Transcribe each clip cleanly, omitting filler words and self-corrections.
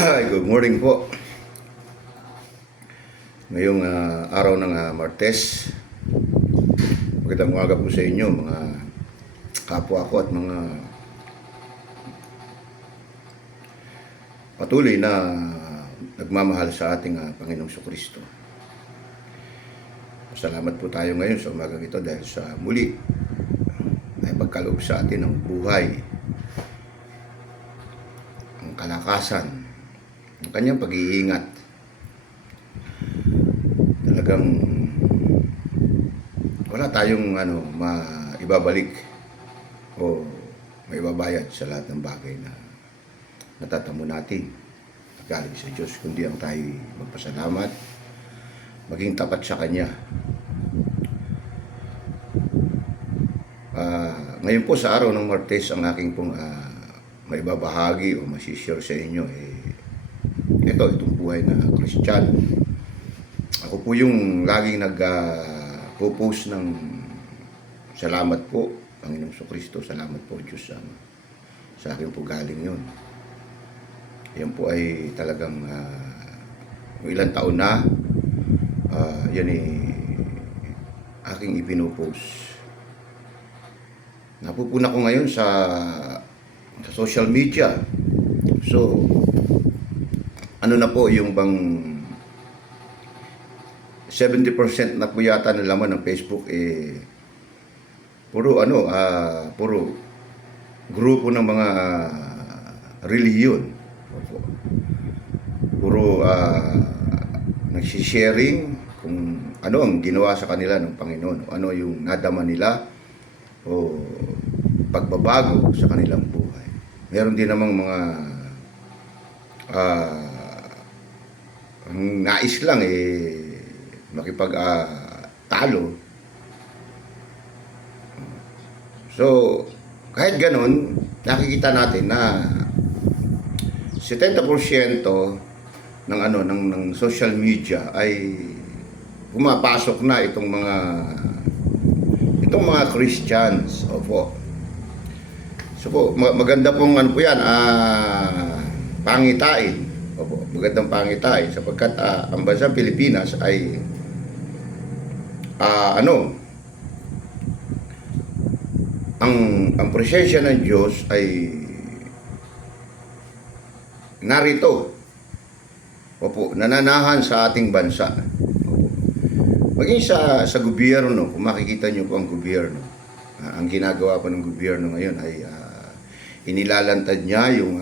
Good morning po. Ngayong araw ng Martes. Magandang umaga po sa inyo mga kapwa ko at mga patuloy na nagmamahal sa ating Panginoong Kristo. Salamat po tayo ngayon sa umagang ito dahil sa muli ay pagkaloob sa atin ng buhay, ang kalakasan, ang kanyang pag-iingat. Talagang wala tayong maibabalik o maibabayad sa lahat ng bagay na natatamo natin galing sa Diyos, kundi ang tayo magpasalamat, maging tapat sa Kanya. Ngayon po sa araw ng Martes, ang aking pong maibabahagi o masishare sa inyo itong buhay na Kristiyano. Ako po yung laging nag-post ng salamat po, Panginoong Kristo, salamat po Diyos sa akin po galing yun. Yan po ay talagang ilang taon na yan aking ipinopost. Napupuna ko ngayon sa social media. So, ano na po yung bang 70% na po yata ng laman ng Facebook puro puro grupo ng mga relihiyon. Puro nagsisharing kung ano ang ginawa sa kanila ng Panginoon, ano yung nadama nila o pagbabago sa kanilang buhay. Meron din namang mga ang nais lang makipag talo. So, kahit ganun, nakikita natin na 70% ng social media ay pumapasok na itong mga Christians. Opo. So po, maganda pong yan, pangitain. Opo, magandang pangitain sapagkat ang bansang Pilipinas ay ang presensya ng Diyos ay narito. Opo, nananahan sa ating bansa. Opo. Maging sa gobyerno, kung makikita niyo po ang gobyerno, ang ginagawa pa ng gobyerno ngayon ay inilalantad niya yung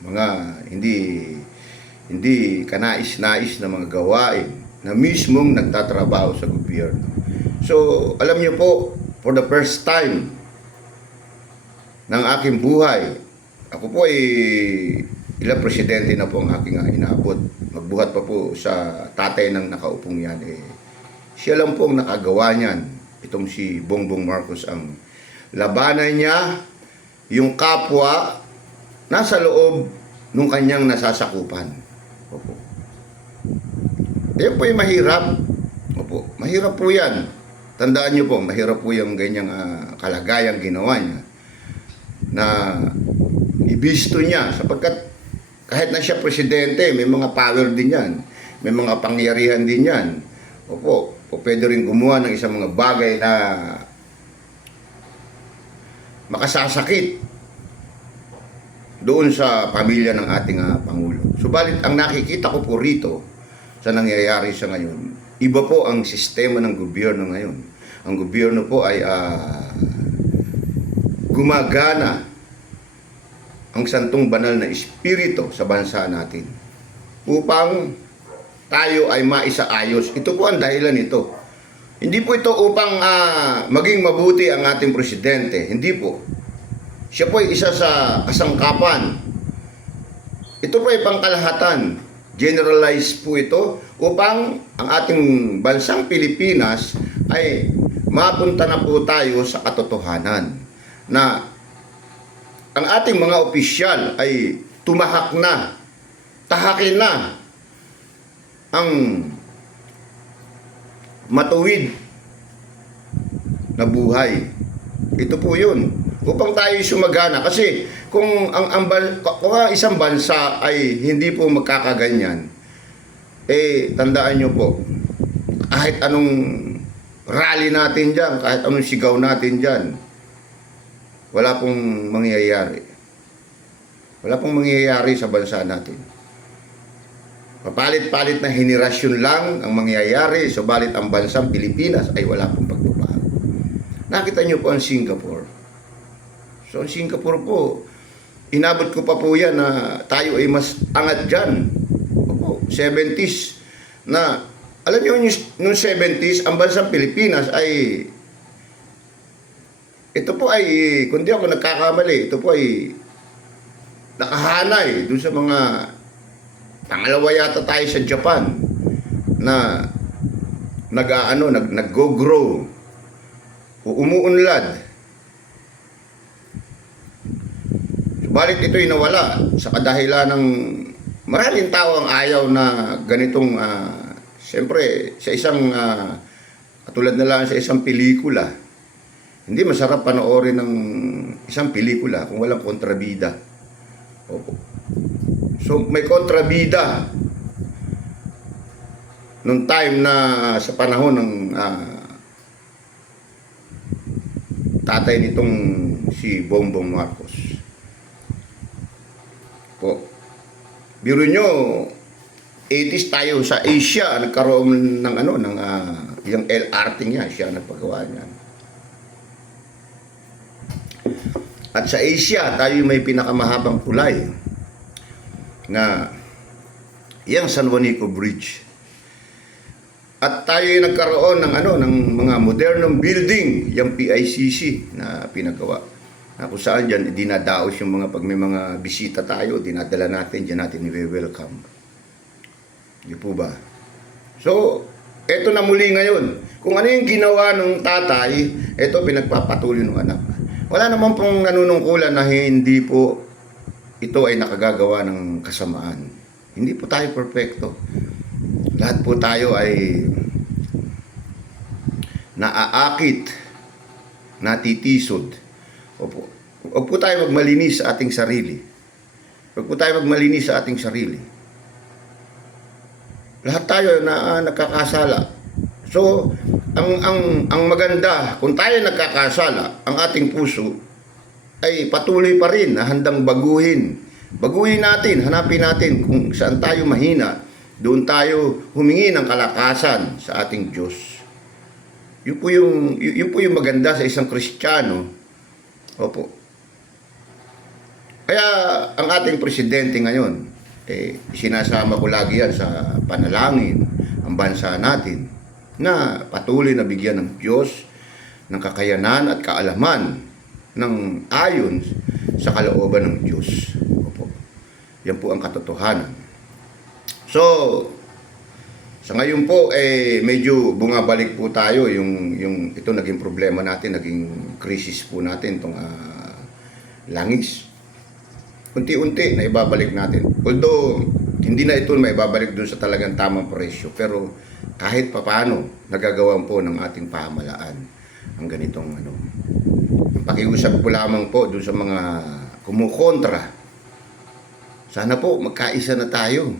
mga hindi kanais-nais na mga gawain na mismong nagtatrabaho sa gobyerno. So, alam niyo po, for the first time ng aking buhay, ako po ay ilang presidente na po ang aking inaabot. Magbuhat pa po sa tatay ng nakaupong yan. Siya lang po ang nakagawa niyan. Itong si Bongbong Marcos, ang labanan niya yung kapwa nasa loob nung kanyang nasasakupan. Opo. Yan po yung mahirap. Opo. Mahirap po yan. Tandaan niyo po, mahirap po yung ganyang kalagayang ginawa niya na ibisto niya sapagkat kahit na siya presidente, may mga power din yan. May mga pangyarihan din yan. Opo, o pwede rin gumawa ng isang mga bagay na makasasakit doon sa pamilya ng ating Pangulo. Subalit, ang nakikita ko po rito sa nangyayari sa ngayon, iba po ang sistema ng gobyerno ngayon. Ang gobyerno po ay gumagana ang santong banal na espiritu sa bansa natin upang tayo ay maisaayos. Ito po ang dahilan nito. Hindi po ito upang maging mabuti ang ating presidente. Hindi po. Siya po ay isa sa kasangkapan. Ito po ay pangkalahatan. Generalized po ito upang ang ating bansang Pilipinas ay mapunta na po tayo sa katotohanan na ang ating mga opisyal ay tumahak na, tahakin na ang matuwid na buhay. Ito po yun. upang tayo sumagana. Kasi kung kung ang isang bansa ay hindi po magkakaganyan, tandaan nyo po, kahit anong rally natin dyan, kahit anong sigaw natin dyan, wala pong mangyayari. Wala pong mangyayari sa bansa natin. Papalit-palit na henerasyon lang ang mangyayari, subalit ang bansang Pilipinas ay wala pong pagbabago. Nakita nyo po ang Singapore. So ang Singapore po, inabot ko pa po yan na tayo ay mas angat dyan. Opo, 70s na, alam nyo noong 70s, ang bansang Pilipinas ay, ito po ay, kung di ako nagkakamali, ito po ay nakahanay doon sa mga, pangalawa yata tayo sa Japan na nag-go-grow o umuunlad. Subalit ito'y nawala sa kadahilan ng maraming tao ang ayaw na ganitong siyempre sa isang katulad na lang sa isang pelikula. Hindi masarap panoorin ng isang pelikula kung walang kontrabida. Opo. So may kontrabida nung time na sa panahon ng tatay nitong si Bongbong Marcos. Po. Biro nyo, 80s tayo sa Asia, nagkaroon ng yung LRT niya, siya nagpagawa niyan. At sa Asia, tayo may pinakamahabang tulay na yung San Juanico Bridge. At tayo nagkaroon ng mga modernong building, yung PICC na pinagawa. Na kung saan dyan, dinadaos yung mga, pag may mga bisita tayo, dinadala natin, dyan natin i-welcome. Di po ba? So, eto na muli ngayon. Kung ano yung ginawa ng tatay, eto pinagpapatuloy ng anak. Wala naman pong nanunungkulan na hindi po ito ay nakagagawa ng kasamaan. Hindi po tayo perfecto. Lahat po tayo ay naaakit, natitisod. Huwag po tayo magmalinis sa ating sarili. Huwag po tayo magmalinis sa ating sarili. Lahat tayo na nagkakasala. So, ang maganda, kung tayo nagkakasala, ang ating puso ay patuloy pa rin na handang baguhin. Baguhin natin, hanapin natin kung saan tayo mahina. Doon tayo humingi ng kalakasan sa ating Diyos. Yun po yung maganda sa isang Kristiyano. Opo. Kaya ang ating presidente ngayon, sinasama ko lagi yan sa panalangin, ang bansa natin, na patuloy na bigyan ng Diyos ng kakayanan at kaalaman ng ayon sa kalooban ng Diyos. Opo. Yan po ang katotohanan. So, sa ngayon po, medyo bumabalik po tayo yung ito naging problema natin, naging crisis po natin, itong langis. Unti-unti na ibabalik natin. Although, hindi na ito maibabalik dun sa talagang tamang presyo, pero kahit papaano, nagagawan po ng ating pamahalaan ang ganitong pakiusap po lamang po doon sa mga kumukontra. Sana po magkaisa na tayo.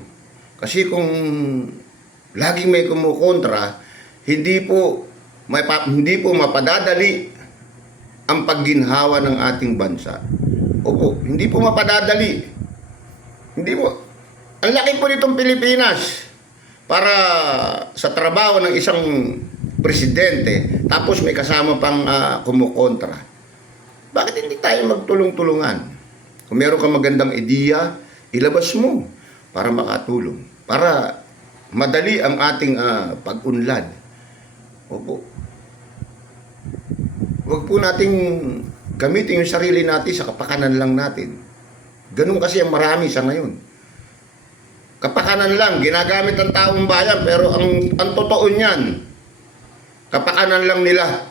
Kasi kung laging may kumukontra, hindi po mapadadali ang pagginhawa ng ating bansa. Opo, hindi po mapadadali. Hindi po. Ang laki po nitong Pilipinas para sa trabaho ng isang presidente, tapos may kasama pang kumukontra. Bakit hindi tayo magtulong-tulungan? Kung meron kang magandang ideya, ilabas mo para makatulong. Para madali ang ating pag-unlad. Opo. Huwag po nating gamitin yung sarili natin sa kapakanan lang natin. Ganun kasi ang marami sa ngayon. Kapakanan lang, ginagamit ng taong bayan, pero ang totoo niyan, kapakanan lang nila.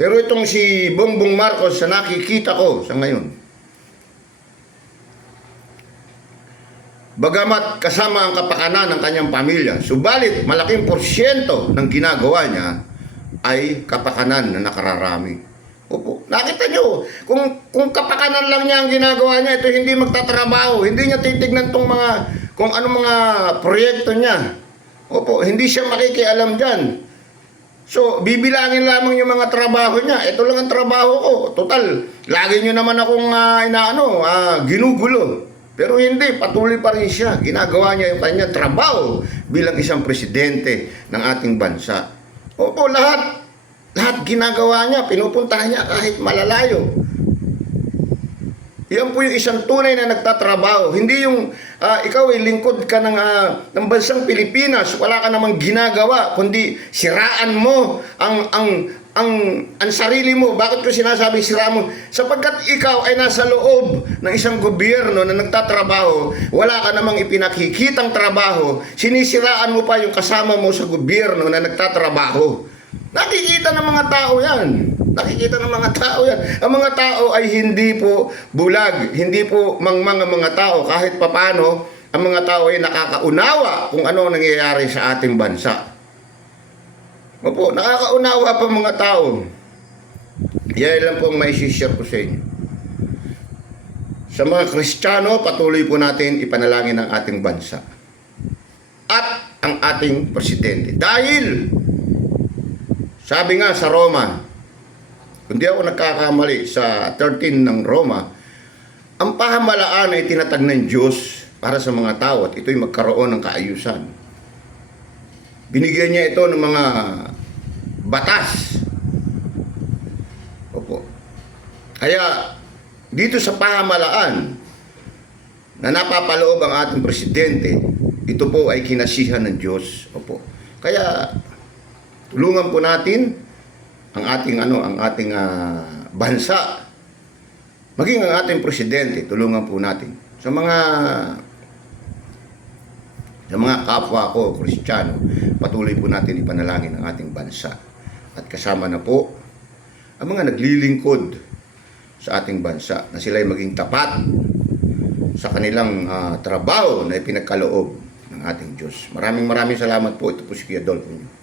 Pero itong si Bongbong Marcos sa nakikita ko sa ngayon, bagamat kasama ang kapakanan ng kanyang pamilya, subalit malaking porsyento ng ginagawa niya ay kapakanan na nakararami. Opo. Nakita nyo, kung kapakanan lang niya ang ginagawa niya, ito hindi magtatrabaho. Hindi niya titignan tong kung ano mga proyekto niya. Opo, hindi siya makikialam dyan. So, bibilangin lamang yung mga trabaho niya. Ito lang ang trabaho ko. Total, lagi nyo naman akong ginugulo. Pero hindi, patuloy pa rin siya. Ginagawa niya yung kanyang trabaho bilang isang presidente ng ating bansa. Opo, lahat ginagawa niya, pinupuntahan niya kahit malalayo. Yan po yung isang tunay na nagtatrabaho. Hindi yung ikaw ay lingkod ka ng bansang Pilipinas, wala ka namang ginagawa, kundi siraan mo ang sarili mo. Bakit ko sinasabing siraan mo? Sapagkat ikaw ay nasa loob ng isang gobyerno na nagtatrabaho, wala ka namang ipinakikitang trabaho, sinisiraan mo pa yung kasama mo sa gobyerno na nagtatrabaho. Nakikita ng mga tao yan. Nakikita ng mga tao yan. Ang mga tao ay hindi po bulag, hindi po mangmang ang mga tao. Kahit papano, ang mga tao ay nakakaunawa kung ano ang nangyayari sa ating bansa. Opo, nakakaunawa pa mga tao. Yan lang po ang maisishare ko sa inyo. Sa mga Kristiyano, patuloy po natin ipanalangin ang ating bansa at ang ating presidente. Dahil, sabi nga sa Roma, kung di ako nagkakamali, sa 13 ng Roma, ang pamahalaan ay tinatag ng Diyos para sa mga tao at ito'y magkaroon ng kaayusan. Binigyan niya ito ng mga batas. Opo. Kaya, dito sa pamahalaan na napapaloob ang ating presidente, ito po ay kinasihan ng Diyos. Opo. Kaya, tulungan po natin ang ating bansa. Maging ang ating presidente, tulungan po natin. Sa mga kapwa ko, Kristiyano, patuloy po natin ipanalangin ang ating bansa. At kasama na po ang mga naglilingkod sa ating bansa na sila'y maging tapat sa kanilang trabaho na ipinagkaloob ng ating Diyos. Maraming salamat po. Ito po si Kuya Dolphin.